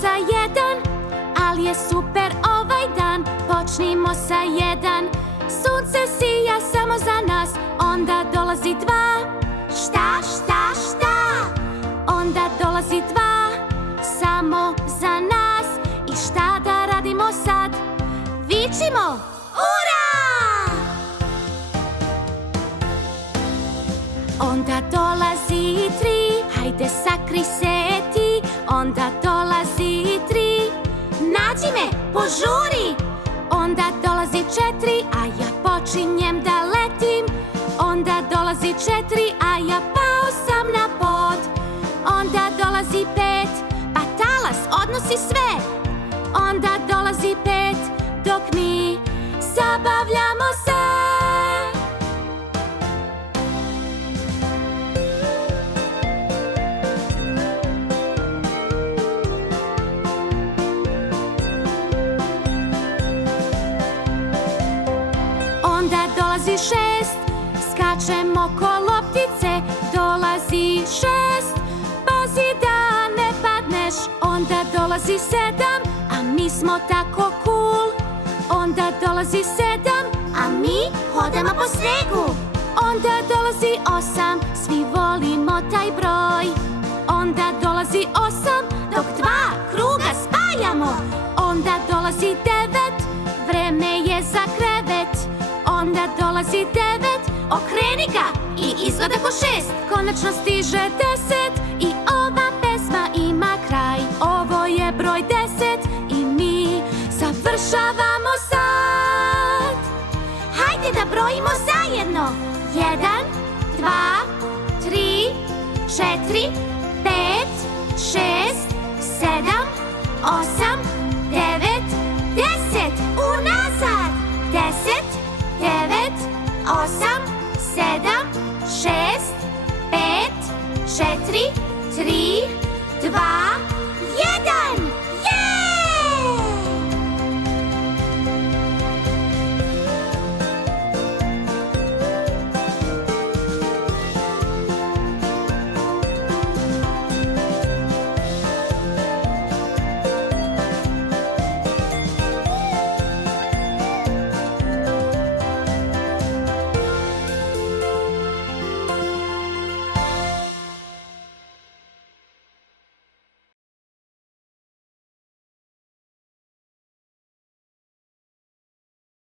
sa jedan, ali je super ovaj dan. Počnimo sa jedan. Sunce sija samo za nas, onda dolazi dva. Šta, šta, šta? Onda dolazi dva, samo za nas. I šta da radimo sad? Vičimo! Ura! Onda dolazi tri, hajde sakri se ti. Onda dolazi tri, nađi me, požuri. Onda dolazi četiri, a ja počinjem da letim. Onda dolazi četiri, a ja pao sam na pod. Onda dolazi pet, pa talas odnosi sve. Onda dolazi pet, dok mi zabavljamo se. Onda dolazi šest, skačemo ko loptice. Dolazi šest, pazi da ne padneš. Onda dolazi sedam, a mi smo tako cool. Onda dolazi sedam, a mi hodamo po snegu. Onda dolazi osam, svi volimo taj broj. Onda dolazi osam, dok dva kruga spajamo. Onda dolazi devet, vreme je za krevet. Onda dolazi devet, okreni ga i izgleda ko šest. Konačno stiže deset i ova pesma ima kraj. Ovo je broj 10 i mi završavamo sad. Hajde da brojimo zajedno. 1, 2, 3, 4, 5, 6, 7, 8,